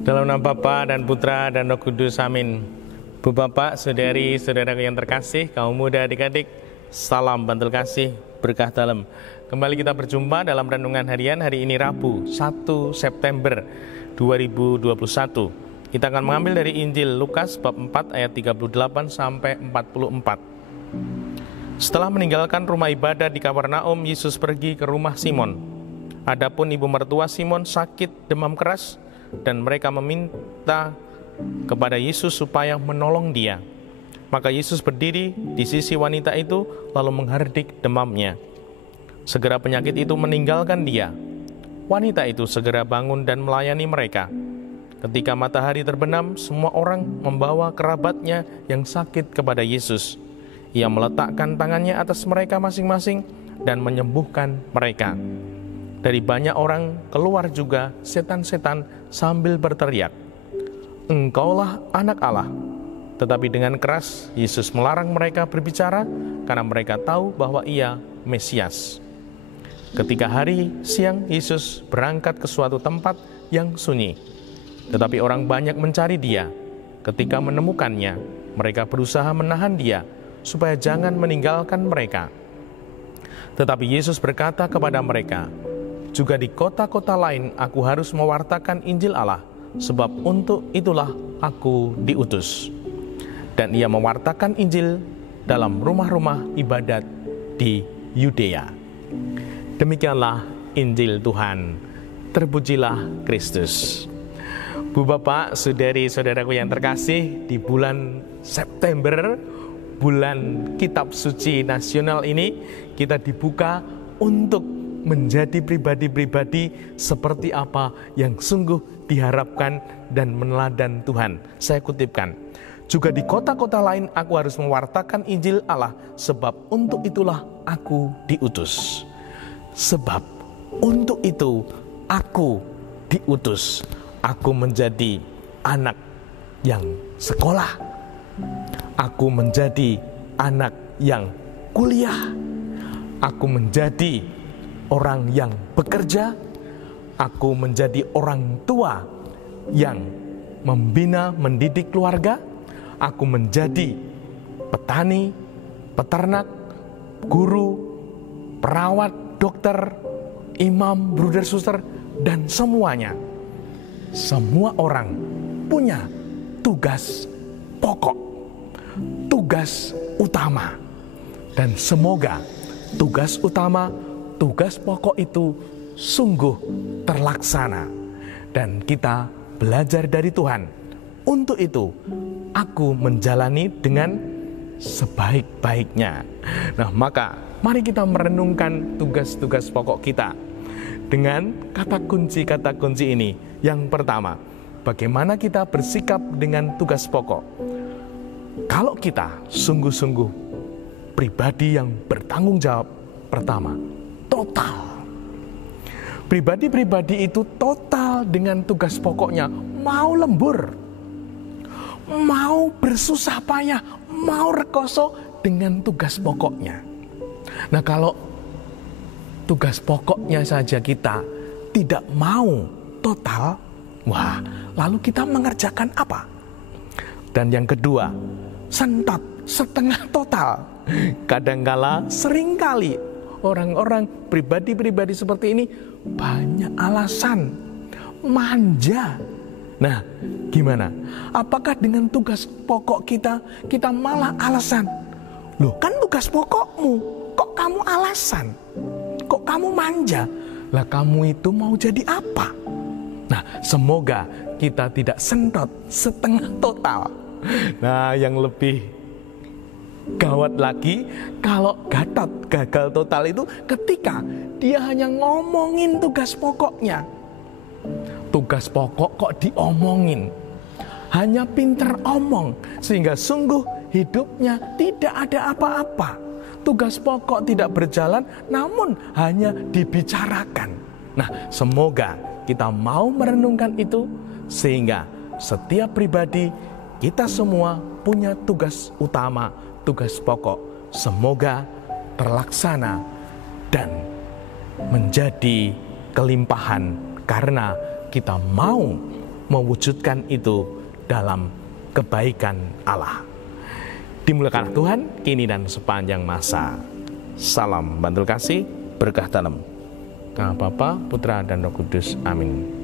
Dalam nama Bapa dan Putra dan Roh Kudus, amin. Bu Bapak, saudari, saudaraku yang terkasih, kaum muda, adik-adik, salam bantul kasih, berkah dalam. Kembali kita berjumpa dalam renungan harian hari ini Rabu 1 September 2021. Kita akan mengambil dari Injil Lukas bab 4 ayat 38 sampai 44. Setelah meninggalkan rumah ibadah di Kapernaum, Yesus pergi ke rumah Simon. Adapun ibu mertua Simon sakit demam keras, dan mereka meminta kepada Yesus supaya menolong dia. Maka Yesus berdiri di sisi wanita itu lalu menghardik demamnya. Segera penyakit itu meninggalkan dia. Wanita itu segera bangun dan melayani mereka. Ketika matahari terbenam, semua orang membawa kerabatnya yang sakit kepada Yesus. Ia meletakkan tangannya atas mereka masing-masing dan menyembuhkan mereka. Dari banyak orang keluar juga setan-setan sambil berteriak, "Engkaulah anak Allah." Tetapi dengan keras Yesus melarang mereka berbicara karena mereka tahu bahwa ia Mesias. Ketika hari siang, Yesus berangkat ke suatu tempat yang sunyi. Tetapi orang banyak mencari dia. Ketika menemukannya, mereka berusaha menahan dia supaya jangan meninggalkan mereka. Tetapi Yesus berkata kepada mereka, "Juga di kota-kota lain aku harus mewartakan Injil Allah, sebab untuk itulah aku diutus." Dan ia mewartakan Injil dalam rumah-rumah ibadat di Yudea. Demikianlah Injil Tuhan. Terpujilah Kristus. Bu Bapak, saudari, saudaraku yang terkasih, di bulan September, bulan Kitab Suci Nasional ini, kita dibuka untuk menjadi pribadi-pribadi seperti apa yang sungguh diharapkan dan meneladani Tuhan. Saya kutipkan, "Juga di kota-kota lain aku harus mewartakan Injil Allah, sebab untuk itulah aku diutus." Sebab untuk itu aku diutus. Aku menjadi anak yang sekolah. Aku menjadi anak yang kuliah. Aku menjadi orang yang bekerja. Aku menjadi orang tua yang membina, mendidik keluarga. Aku menjadi petani, peternak, guru, perawat, dokter, imam, bruder, suster, dan semuanya. Semua orang punya tugas pokok, tugas utama. Dan semoga tugas utama, tugas pokok itu sungguh terlaksana. Dan kita belajar dari Tuhan. Untuk itu, aku menjalani dengan sebaik-baiknya. Nah, maka mari kita merenungkan tugas-tugas pokok kita dengan kata kunci ini. Yang pertama, bagaimana kita bersikap dengan tugas pokok? Kalau kita sungguh-sungguh pribadi yang bertanggung jawab, pertama, total. Pribadi-pribadi itu total dengan tugas pokoknya, mau lembur, mau bersusah payah, mau rekoso dengan tugas pokoknya. Nah, kalau tugas pokoknya saja kita tidak mau total, wah, lalu kita mengerjakan apa? Dan yang kedua, sentot, setengah total. Kadangkala, seringkali orang-orang pribadi-pribadi seperti ini banyak alasan, manja. Nah, gimana? Apakah dengan tugas pokok kita malah alasan? Loh, kan tugas pokokmu, kok kamu alasan? Kok kamu manja? Lah, kamu itu mau jadi apa? Nah, semoga kita tidak sentot, setengah total. Nah, yang lebih gawat lagi, kalau gagal total itu ketika dia hanya ngomongin tugas pokoknya. Tugas pokok kok diomongin, hanya pinter omong, sehingga sungguh hidupnya tidak ada apa-apa. Tugas pokok tidak berjalan, namun hanya dibicarakan. Nah, semoga kita mau merenungkan itu, sehingga setiap pribadi, kita semua punya tugas utama, tugas pokok. Semoga terlaksana dan menjadi kelimpahan karena kita mau mewujudkan itu dalam kebaikan Allah. Dimuliakan Tuhan kini dan sepanjang masa. Salam bantul kasih, berkah dalam. Nama Bapa, Putra, dan Roh Kudus. Amin.